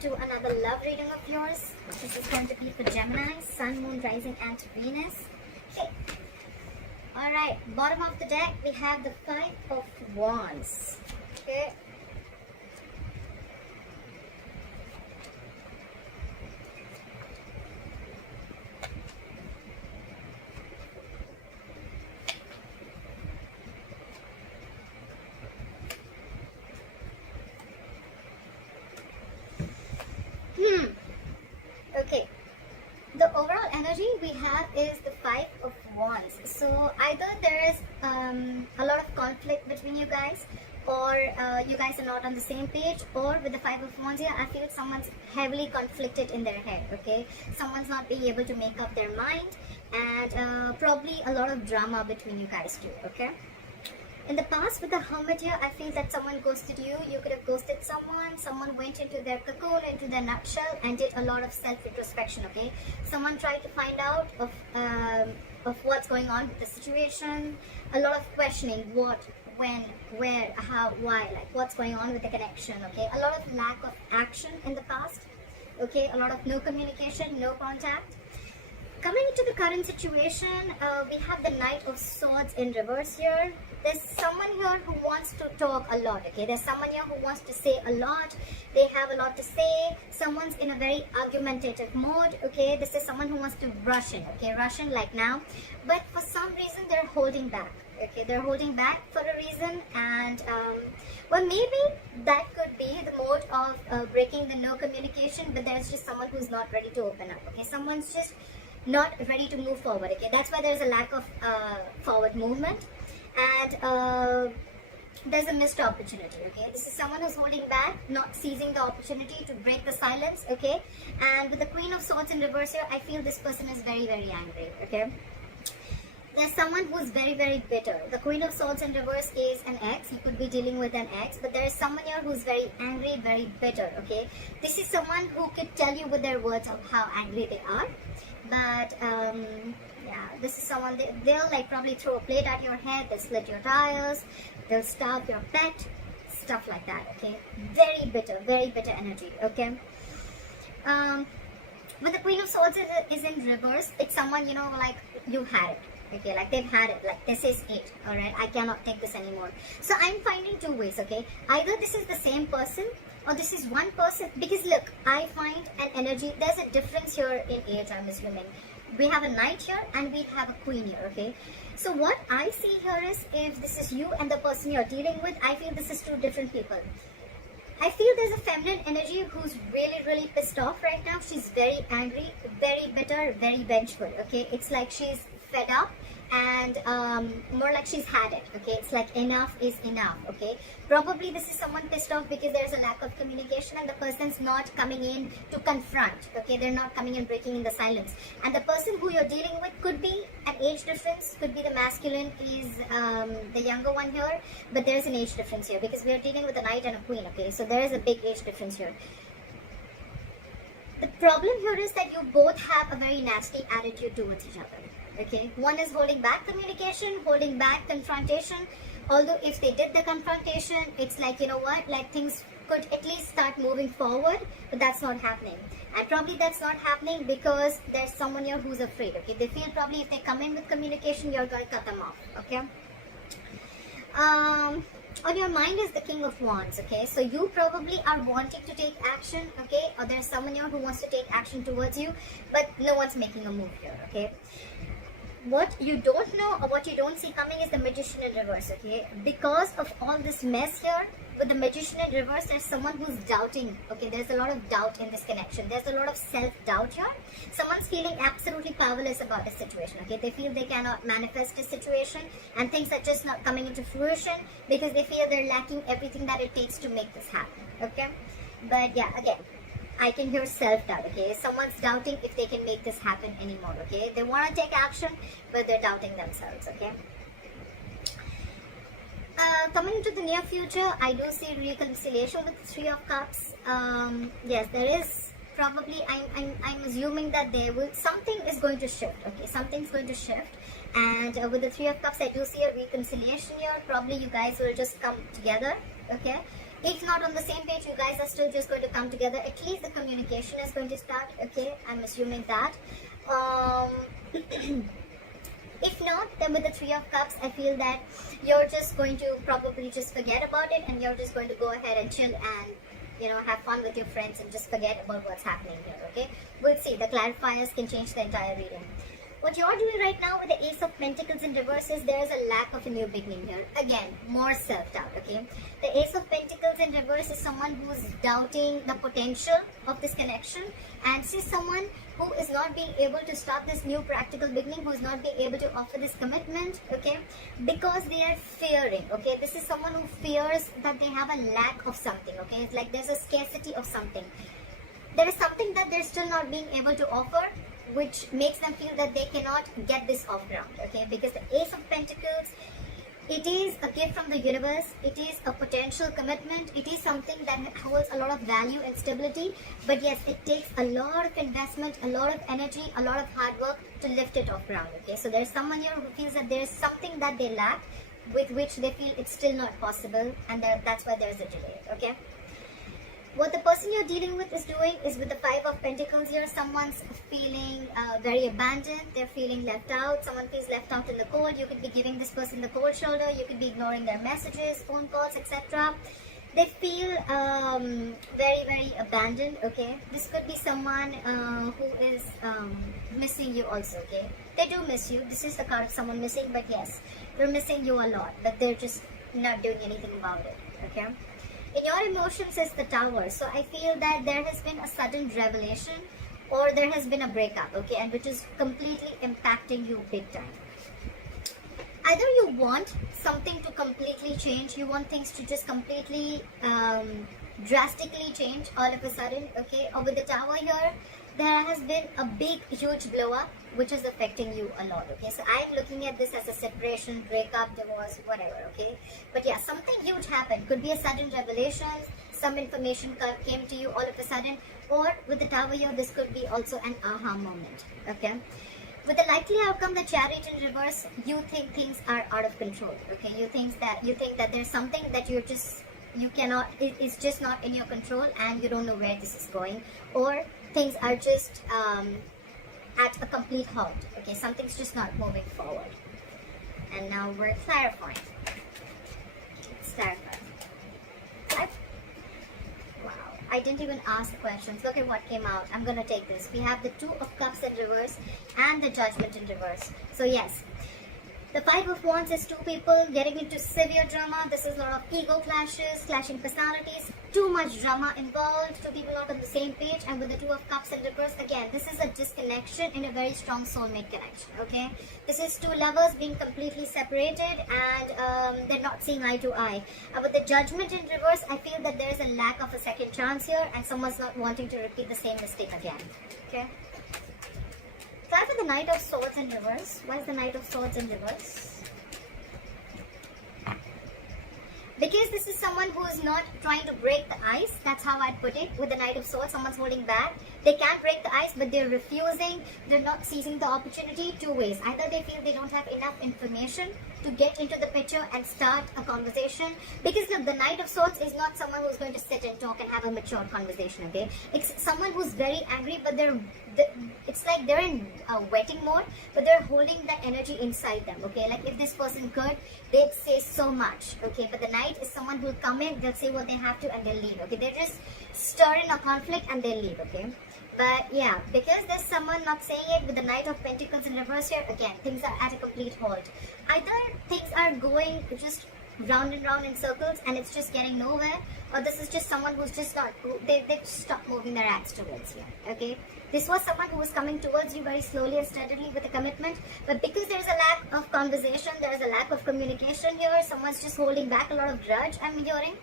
to another love reading of yours. This is going to be for Gemini, Sun, Moon, Rising, and Venus. Okay. Alright, bottom of the deck, we have the Five of Wands. Okay. Okay, the overall energy we have is the Five of Wands. So either there is a lot of conflict between you guys, or you guys are not on the same page, or with the Five of Wands here, I feel someone's heavily conflicted in their head, okay? Someone's not being able to make up their mind, and probably a lot of drama between you guys too, okay? In the past, with the Hermit here, I feel that someone ghosted you. You could have ghosted someone. Someone went into their cocoon, into their nutshell, and did a lot of self-introspection, okay? Someone tried to find out of what's going on with the situation. A lot of questioning, what, when, where, how, why, like what's going on with the connection, okay? A lot of lack of action in the past, okay? A lot of no communication, no contact. Coming into the current situation, we have the Knight of Swords in reverse here. There's someone here who wants to talk a lot, okay? There's someone here who wants to say a lot. They have a lot to say. Someone's in a very argumentative mode, okay? This is someone who wants to rush in, okay? Rush in like now. But for some reason, they're holding back, okay? They're holding back for a reason. And, well, maybe that could be the mode of breaking the no communication. But there's just someone who's not ready to open up, okay? Someone's just not ready to move forward, okay? That's why there's a lack of forward movement. And there's a missed opportunity, okay? This is someone who's holding back, not seizing the opportunity to break the silence, okay? And with the Queen of Swords in reverse here, I feel this person is very, very angry, okay? There's someone who's very, very bitter. The Queen of Swords in reverse is an ex. You could be dealing with an ex, but there is someone here who's very angry, very bitter, okay? This is someone who could tell you with their words of how angry they are. But, yeah, this is someone, they'll like probably throw a plate at your head, they'll split your tires, they'll starve your pet, stuff like that, okay? Very bitter energy, okay? When the Queen of Swords is in reverse, it's someone, you know, like you had it, okay? Like they've had it, like this is it, alright? I cannot take this anymore. So I'm finding two ways, okay? Either this is the same person, or this is one person, because look, I find an energy, there's a difference here in age, I'm assuming. We have a Knight here and we have a Queen here, okay? So what I see here is, if this is you and the person you're dealing with, I feel this is two different people. I feel there's a feminine energy who's really, really pissed off right now. She's very angry, very bitter, very vengeful, okay? It's like she's fed up, and more like she's had it, okay? It's like enough is enough, okay? Probably this is someone pissed off because there's a lack of communication and the person's not coming in to confront, okay? They're not coming in, breaking in the silence. And the person who you're dealing with could be an age difference, could be the masculine is the younger one here, but there's an age difference here because we're dealing with a Knight and a Queen, okay? So there is a big age difference here. The problem here is that you both have a very nasty attitude towards each other. Okay, one is holding back communication, holding back confrontation. Although if they did the confrontation, it's like, you know what, like things could at least start moving forward, but that's not happening. And probably that's not happening because there's someone here who's afraid, okay? They feel probably if they come in with communication, you're going to cut them off, okay? On your mind is the King of Wands, okay? So you probably are wanting to take action, okay? Or there's someone here who wants to take action towards you, but no one's making a move here, okay? What you don't know or what you don't see coming is the Magician in reverse, okay? Because of all this mess here, with the Magician in reverse, there's someone who's doubting, okay? There's a lot of doubt in this connection. There's a lot of self-doubt here. Someone's feeling absolutely powerless about the situation, okay? They feel they cannot manifest the situation and things are just not coming into fruition because they feel they're lacking everything that it takes to make this happen, okay? But yeah, again, I can hear self-doubt, okay? Someone's doubting if they can make this happen anymore, okay? They want to take action, but they're doubting themselves, okay? Coming into the near future, I do see reconciliation with the Three of Cups. Yes, there is probably, I'm assuming that something is going to shift, okay? Something's going to shift. And with the Three of Cups, I do see a reconciliation here. Probably you guys will just come together, okay? If not on the same page, you guys are still just going to come together. At least the communication is going to start, okay? I'm assuming that. If not, then with the Three of Cups, I feel that you're just going to probably just forget about it, and you're just going to go ahead and chill and, you know, have fun with your friends and just forget about what's happening here, okay? We'll see. The clarifiers can change the entire reading. What you're doing right now with the Ace of Pentacles in reverse is there's a lack of a new beginning here. Again, more self-doubt, okay? The Ace of Pentacles in reverse is someone who's doubting the potential of this connection, and this is someone who is not being able to start this new practical beginning, who is not being able to offer this commitment, okay? Because they are fearing, okay? This is someone who fears that they have a lack of something, okay? It's like there's a scarcity of something. There is something that they're still not being able to offer, which makes them feel that they cannot get this off ground, okay? Because the Ace of Pentacles, it is a gift from the universe. It is a potential commitment. It is something that holds a lot of value and stability. But yes, it takes a lot of investment, a lot of energy, a lot of hard work to lift it off ground, okay? So there's someone here who feels that there's something that they lack, with which they feel it's still not possible, and that's why there's a delay, okay? What the person you're dealing with is doing is with the Five of Pentacles here, someone's feeling very abandoned, they're feeling left out, someone feels left out in the cold. You could be giving this person the cold shoulder, you could be ignoring their messages, phone calls, etc. They feel very, very abandoned, okay? This could be someone who is missing you also, okay? They do miss you. This is the card of someone missing, but yes, they're missing you a lot, but they're just not doing anything about it, okay? In your emotions is the Tower. So I feel that there has been a sudden revelation, or there has been a breakup, okay, and which is completely impacting you big time. Either you want something to completely change, you want things to just completely drastically change all of a sudden, okay, or with the Tower here, there has been a big huge blow up which is affecting you a lot, okay? So I am looking at this as a separation, breakup, divorce, whatever, okay? But yeah, something huge happened. Could be a sudden revelation, some information came to you all of a sudden, or with the Tower here, this could be also an aha moment, okay? With the likely outcome, the Chariot in reverse, you think things are out of control, okay? You think that there's something that you cannot, it's just not in your control, and you don't know where this is going, or things are just at a complete halt, okay? Something's just not moving forward. And now we're clarifying. Let's clarify. Wow, I didn't even ask questions. Look at what came out. I'm gonna take this. We have the Two of Cups in reverse and the Judgment in reverse. So yes, the Five of Wands is two people getting into severe drama. This is a lot of ego clashes, clashing personalities, too much drama involved, two people not on the same page. And with the Two of Cups in reverse, again, this is a disconnection in a very strong soulmate connection, okay? This is two lovers being completely separated, and they're not seeing eye to eye. And with the Judgment in reverse, I feel that there's a lack of a second chance here, and someone's not wanting to repeat the same mistake again, okay? Try for the Knight of Swords in reverse. Why is the Knight of Swords in reverse? Because this is someone who is not trying to break the ice. That's how I'd put it. With the Knight of Swords, someone's holding back. They can't break the ice, but they're refusing. They're not seizing the opportunity. Two ways. Either they feel they don't have enough information to get into the picture and start a conversation. Because look, the Knight of Swords is not someone who's going to sit and talk and have a mature conversation, okay? It's someone who's very angry, but it's like they're in wetting mode, but they're holding that energy inside them, okay? Like if this person could, they'd say so much, okay? But the Knight is someone who'll come in, they'll say what they have to, and they'll leave, okay? They're just stirring a conflict and they'll leave, okay? But yeah, because there's someone not saying it with the Knight of Pentacles in reverse here, again, things are at a complete halt. Either things are going just round and round in circles and it's just getting nowhere, or this is just someone who's just not, they've stopped moving their axe towards you, okay? This was someone who was coming towards you very slowly and steadily with a commitment, but because there's a lack of conversation, there's a lack of communication here, someone's just holding back a lot of grudge, I'm hearing,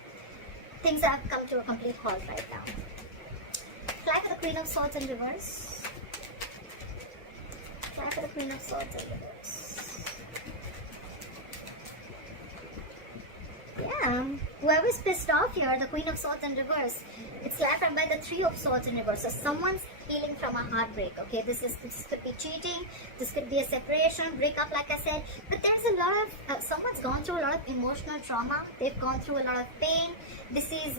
things have come to a complete halt right now. Try for the Queen of Swords in reverse. Try for the Queen of Swords in reverse. Yeah, whoever's pissed off here, the Queen of Swords in reverse, it's clarified by the Three of Swords in reverse. So someone's healing from a heartbreak. Okay, this could be cheating, this could be a separation, breakup, like I said. But there's a lot of someone's gone through a lot of emotional trauma. They've gone through a lot of pain. This is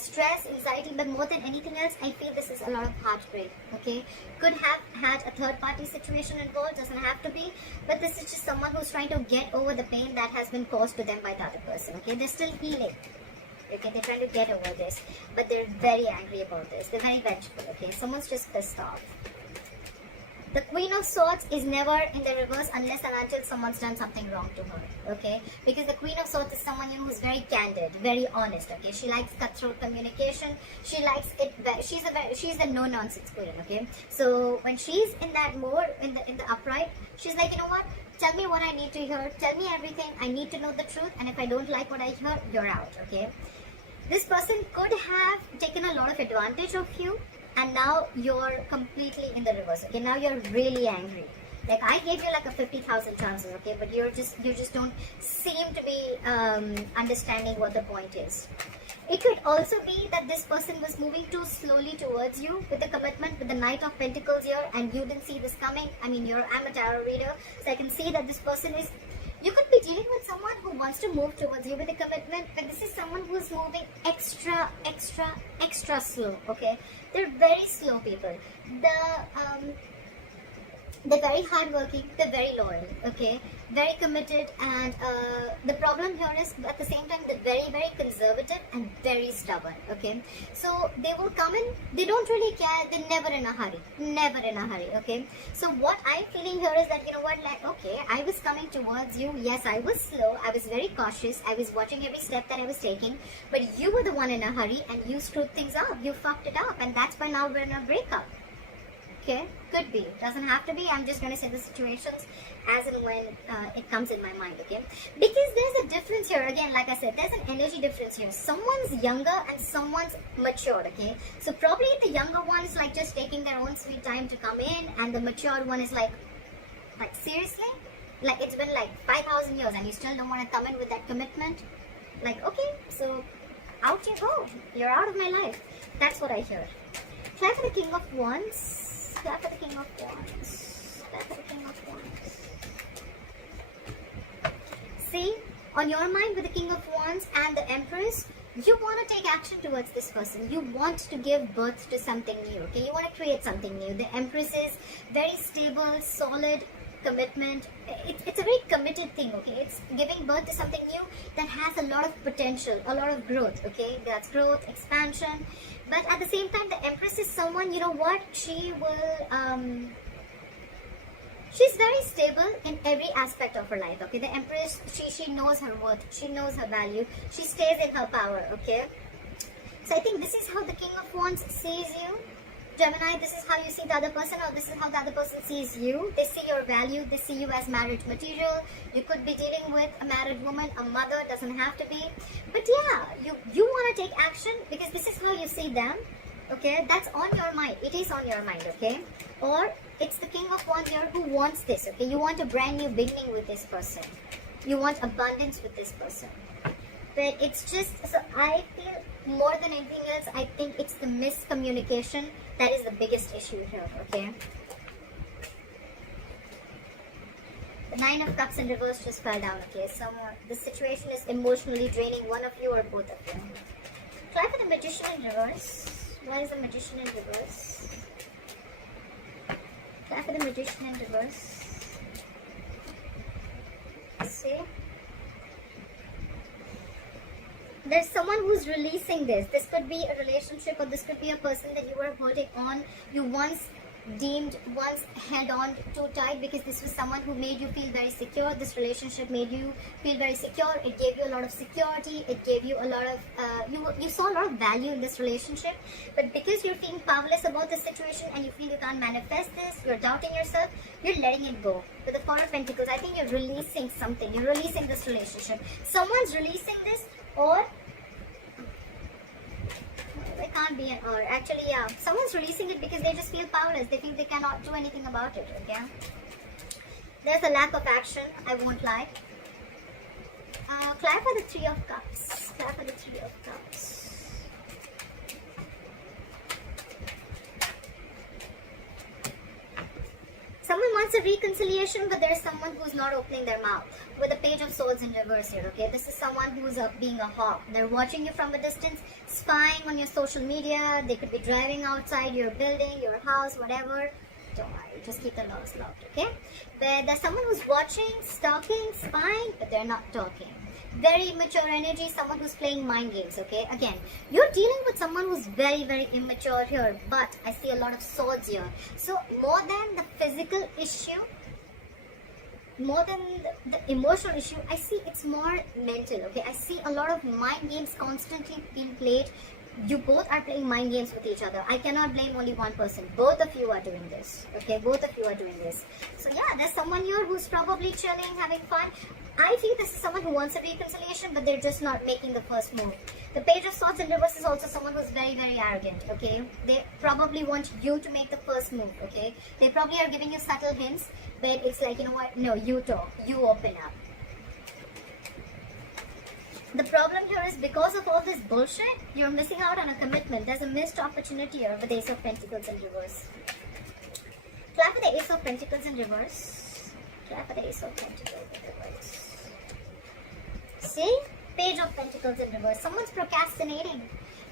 stress, anxiety, but more than anything else, I feel this is a lot of heartbreak. Okay, could have had a third-party situation involved. Doesn't have to be, but this is just someone who's trying to get over the pain that has been caused to them by the other person. Okay, they're still healing. Okay, they're trying to get over this, but they're very angry about this. They're very vengeful. Okay, someone's just pissed off. The Queen of Swords is never in the reverse unless and until someone's done something wrong to her. Okay, because the Queen of Swords is someone who's very candid, very honest. Okay, she likes cutthroat communication. She likes it. She's a no nonsense queen. Okay, so when she's in that mode, in the upright, she's like, you know what? Tell me what I need to hear. Tell me everything. I need to know the truth. And if I don't like what I hear, you're out. Okay. This person could have taken a lot of advantage of you, and now you're completely in the reverse. Okay, now you're really angry. Like, I gave you like a 50,000 chances, okay, but you just don't seem to be understanding what the point is. It could also be that this person was moving too slowly towards you with the commitment, with the Knight of Pentacles here, and you didn't see this coming. I mean, I'm a tarot reader, so I can see that this person is. You could be dealing with someone who wants to move towards you with a commitment, but this is someone who's moving extra slow, okay? They're very slow people. They're very hardworking, they're very loyal, okay? Very committed, and the problem here is, at the same time, they're very conservative and very stubborn, okay? So they will come in, they don't really care, they're never in a hurry, okay? So what I'm feeling here is that, you know what, like, okay, I was coming towards you, yes, I was slow, I was very cautious, I was watching every step that I was taking, but you were the one in a hurry, and you screwed things up, you fucked it up, and that's why now we're in a breakup. Okay, could be, doesn't have to be. I'm just going to say the situations as and when it comes in my mind, okay? Because there's a difference here, again, like I said, there's an energy difference here. Someone's younger and someone's matured, okay? So probably the younger one is like just taking their own sweet time to come in, and the mature one is like seriously? Like, it's been like 5,000 years and you still don't want to come in with that commitment? Like, okay, so out you go. You're out of my life. That's what I hear. Try for the King of Wands. Try for the King of Wands. Try for the King of Wands. See, on your mind with the King of Wands and the Empress, you want to take action towards this person. You want to give birth to something new, okay? You want to create something new. The Empress is very stable, solid, commitment. It's a very committed thing, okay? It's giving birth to something new that has a lot of potential, a lot of growth, okay? That's growth, expansion. But at the same time, the Empress is someone, you know what, she will, she's very stable in every aspect of her life, okay? The Empress, she knows her worth, she knows her value, she stays in her power, okay? So I think this is how the King of Wands sees you. Gemini, this is how you see the other person, or this is how the other person sees you. They see your value, they see you as marriage material. You could be dealing with a married woman, a mother, doesn't have to be. But yeah, you want to take action because this is how you see them, okay? That's on your mind. It is on your mind, okay? Or it's the King of Wands here who wants this, okay? You want a brand new beginning with this person. You want abundance with this person. But it's just, so I feel more than anything else, I think it's the miscommunication that is the biggest issue here, okay? The Nine of Cups in reverse just fell down, okay? The situation is emotionally draining one of you or both of you. Try for the Magician in reverse. Why is the Magician in reverse? Try for the Magician in reverse. See? There's someone who's releasing this. This could be a relationship, or this could be a person that you were holding on. You once held on too tight because this was someone who made you feel very secure. This relationship made you feel very secure. It gave you a lot of security. It gave you a lot of, you saw a lot of value in this relationship. But because you're feeling powerless about this situation and you feel you can't manifest this, you're doubting yourself, you're letting it go. With the Four of Pentacles, I think you're releasing something. You're releasing this relationship. Someone's releasing this, or it can't be an or. Actually, yeah. Someone's releasing it because they just feel powerless. They think they cannot do anything about it, okay? There's a lack of action, I won't lie. Clap for the Three of Cups. Clap for the Three of Cups. Someone wants a reconciliation, but there's someone who's not opening their mouth. With the Page of Swords in reverse here, okay? This is someone who's being a hawk. They're watching you from a distance, spying on your social media. They could be driving outside your building, your house, whatever. Don't worry, just keep the doors locked, okay? But there's someone who's watching, stalking, spying, but they're not talking. Very immature energy, someone who's playing mind games, okay? Again, you're dealing with someone who's very, very immature here, but I see a lot of swords here. So more than the physical issue, more than the emotional issue, I see it's more mental, okay? I see a lot of mind games constantly being played. You both are playing mind games with each other. I cannot blame only one person. Both of you are doing this, okay? Both of you are doing this. So yeah, there's someone here who's probably chilling, having fun. I feel this is someone who wants a reconciliation, but they're just not making the first move. The Page of Swords in reverse is also someone who's very, very arrogant, okay? They probably want you to make the first move, okay? They probably are giving you subtle hints, but it's like, you know what? No, you talk. You open up. The problem here is because of all this bullshit, you're missing out on a commitment. There's a missed opportunity here with the Ace of Pentacles in reverse. Clap for the Ace of Pentacles in reverse. Clap for the Ace of Pentacles in reverse. See? Page of Pentacles in reverse. Someone's procrastinating.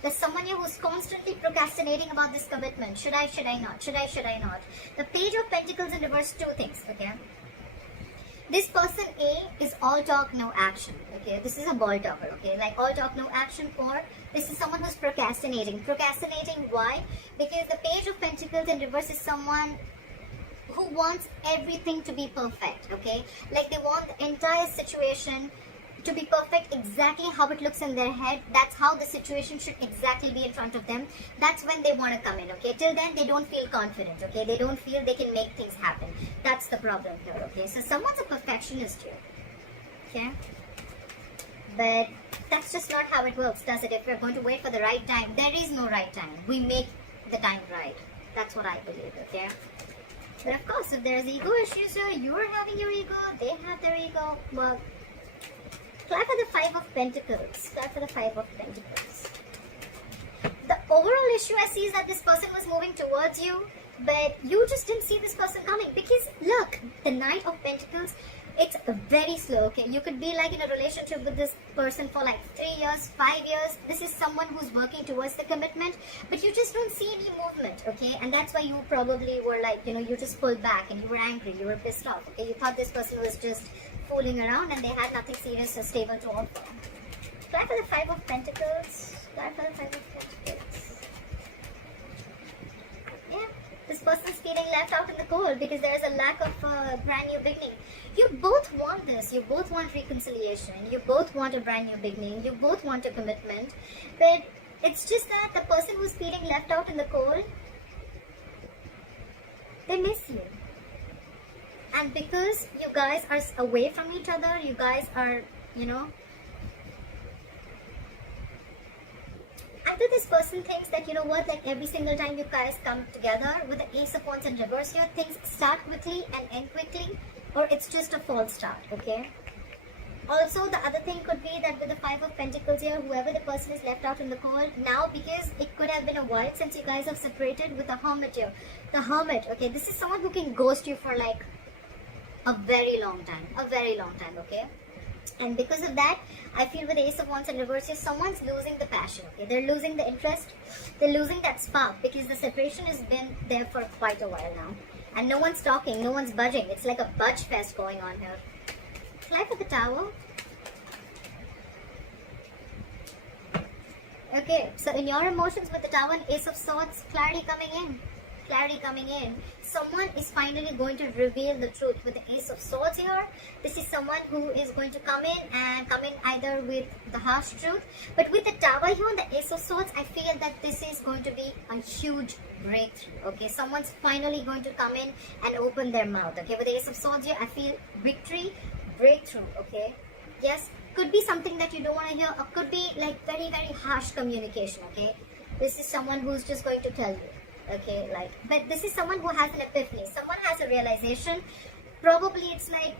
There's someone here who's constantly procrastinating about this commitment. Should I not? Should I not? The Page of Pentacles in reverse, two things, okay? This person A is all talk, no action, okay? This is a ball talker, okay? Like all talk, no action. Or this is someone who's procrastinating. Procrastinating, why? Because the Page of Pentacles in reverse is someone who wants everything to be perfect, okay? Like they want the entire situation to be perfect exactly how it looks in their head. That's how the situation should exactly be in front of them. That's when they want to come in, okay? Till then, they don't feel confident, okay? They don't feel they can make things happen. That's the problem here, okay? So someone's a perfectionist here, okay? But that's just not how it works, does it? If we're going to wait for the right time, there is no right time. We make the time right. That's what I believe, okay? But of course, if there's ego issues here, you're having your ego, they have their ego, well, clap for the Five of Pentacles. Clap for the Five of Pentacles. The overall issue I see is that this person was moving towards you, but you just didn't see this person coming. Because look, the Knight of Pentacles, it's very slow, okay? You could be like in a relationship with this person for like 3 years, 5 years. This is someone who's working towards the commitment, but you just don't see any movement, okay? And that's why you probably were like, you know, you just pulled back and you were angry, you were pissed off, okay? You thought this person was just fooling around and they had nothing serious or stable to offer. Clap for the Five of Pentacles. Clap for the Five of Pentacles. Yeah, this person's feeling left out in the cold because there's a lack of brand new beginning. You both want this. You both want reconciliation. You both want a brand new beginning. You both want a commitment. But it's just that the person who's feeling left out in the cold, they miss you. And because you guys are away from each other, you guys are, you know, either this person thinks that, you know what, like every single time you guys come together with the Ace of Wands in reverse here, things start quickly and end quickly, or it's just a false start, okay? Also, the other thing could be that with the Five of Pentacles here, whoever the person is left out in the cold, now because it could have been a while since you guys have separated with the Hermit here. The Hermit, okay, this is someone who can ghost you for like a very long time, okay? And because of that, I feel with the Ace of Wands in reverse, someone's losing the passion, okay? They're losing the interest, they're losing that spark because the separation has been there for quite a while now. And no one's talking, no one's budging. It's like a budge fest going on here. Clap for the Tower. Okay, so in your emotions with the Tower and Ace of Swords, clarity coming in. Clarity coming in. Someone is finally going to reveal the truth with the Ace of Swords here. This is someone who is going to come in either with the harsh truth. But with the Tower here and the Ace of Swords, I feel that this is going to be a huge breakthrough. Okay, someone's finally going to come in and open their mouth. Okay, with the Ace of Swords here, I feel victory, breakthrough. Okay, yes, could be something that you don't want to hear, or could be like very, very harsh communication. Okay, this is someone who's just going to tell you. Okay, like, but this is someone who has an epiphany. Someone has a realization. Probably it's like,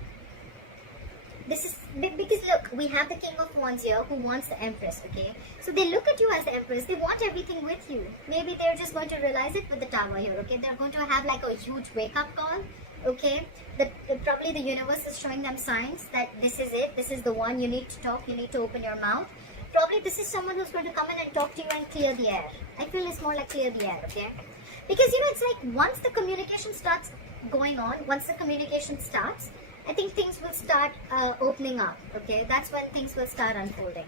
this is, because look, we have the King of Wands here who wants the Empress, okay? So they look at you as the Empress. They want everything with you. Maybe they're just going to realize it with the Tower here, okay? They're going to have like a huge wake-up call. Okay, probably the universe is showing them signs that this is it, this is the one, you need to talk, you need to open your mouth. Probably this is someone who's going to come in and talk to you and clear the air. I feel it's more like clear the air, okay? Because it's like once the communication starts going on, once the communication starts, I think things will start opening up, okay? That's when things will start unfolding.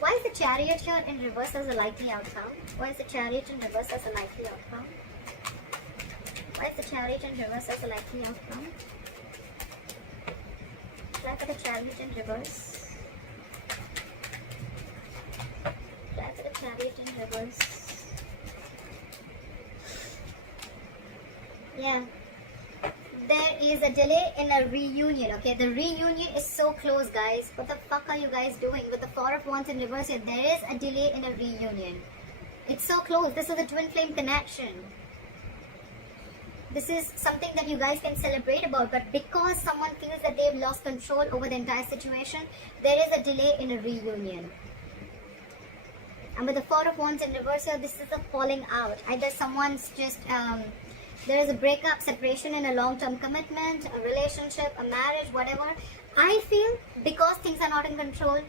Why is the Chariot here in reverse as a likely outcome? Why is the Chariot in reverse as a likely outcome? Why is the Chariot in reverse as a likely outcome? Try for the Chariot in reverse. Try for the Chariot in reverse. Yeah. There is a delay in a reunion, okay? The reunion is so close, guys. What the fuck are you guys doing? With the Four of Wands in reverse here, there is a delay in a reunion. It's so close. This is a twin flame connection. This is something that you guys can celebrate about, but because someone feels that they've lost control over the entire situation, there is a delay in a reunion. And with the Four of Wands in reverse here, this is a falling out. Either someone's just... there is a breakup, separation in a long-term commitment, a relationship, a marriage, whatever. I feel because things are not in control,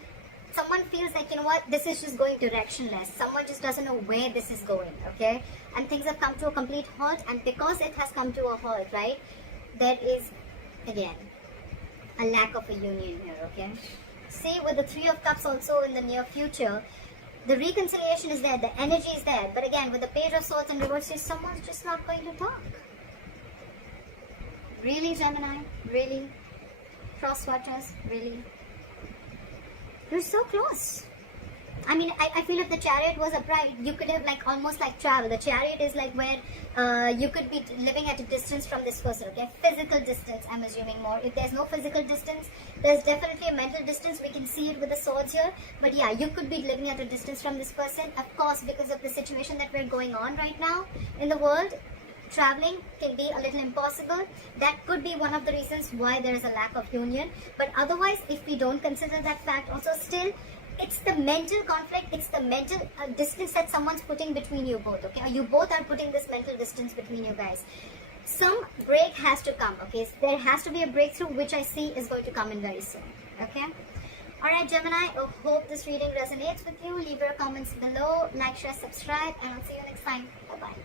someone feels like, you know what, this is just going directionless. Someone just doesn't know where this is going, okay? And things have come to a complete halt, and because it has come to a halt, right, there is, again, a lack of a union here, okay? See, with the Three of Cups also in the near future, the reconciliation is there, the energy is there. But again, with the Page of Swords in reverse, someone's just not going to talk. Really, Gemini? Really? Crosswatchers? Really? You're so close. I mean, I feel if the Chariot was upright, you could have like almost like travel. The Chariot is like where you could be living at a distance from this person, okay? Physical distance, I'm assuming more. If there's no physical distance, there's definitely a mental distance. We can see it with the swords here. But yeah, you could be living at a distance from this person. Of course, because of the situation that we're going on right now in the world, traveling can be a little impossible. That could be one of the reasons why there is a lack of union. But otherwise, if we don't consider that fact, also still, it's the mental conflict, it's the mental distance that someone's putting between you both, okay? Or you both are putting this mental distance between you guys. Some break has to come, okay? So there has to be a breakthrough, which I see is going to come in very soon, okay? Alright, Gemini, I hope this reading resonates with you. Leave your comments below, like, share, subscribe, and I'll see you next time. Bye-bye.